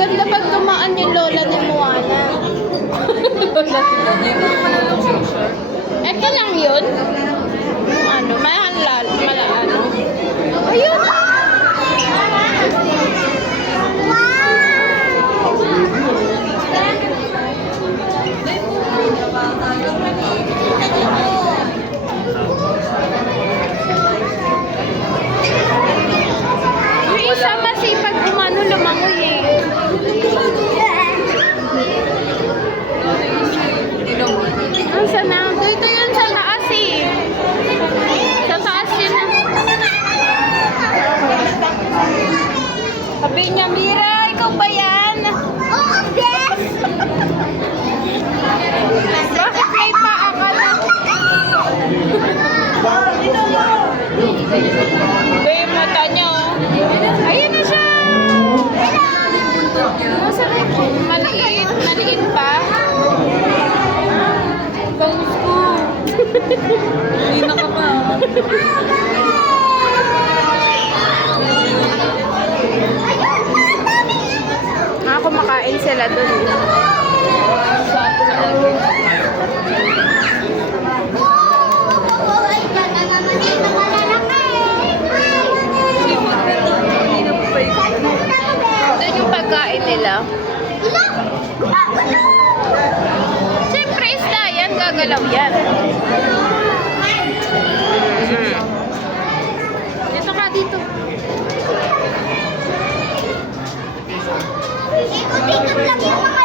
Maganda pag tumaan yung lola ni Moana. Ito lang yun. Ano, mahalal, ano. Ayun! Yung isa masipag umano, lumangoy eh. Saan na? Dito yun sa taas eh. Sa taas yun na. Sabi niya, Mira, ikaw ba yan? Oh, yes! Bakit may paa ka na? Ito yung mata niya oh. Ayun na siya! Maliit, maliit pa. Bangus ko. Hindi na ka pa. Kumakain sila dun. Doon yung pagkain nila. Siyempre isda yan, gagalaw yan. Dito ka, dito. Ikot-ikot lang yung mga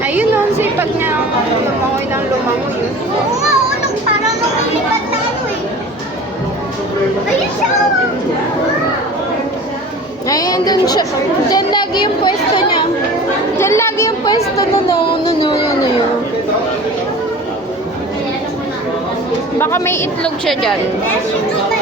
Ayun o, sipag niya lumangoy ng lumangoy. oo nga, unang parang lumilipat na ano eh. Ayun siya! Ayun, dun siya. Diyan lagi yung pwesto niya. Diyan lagi yung pwesto yun. Baka may itlog siya dyan. Yes,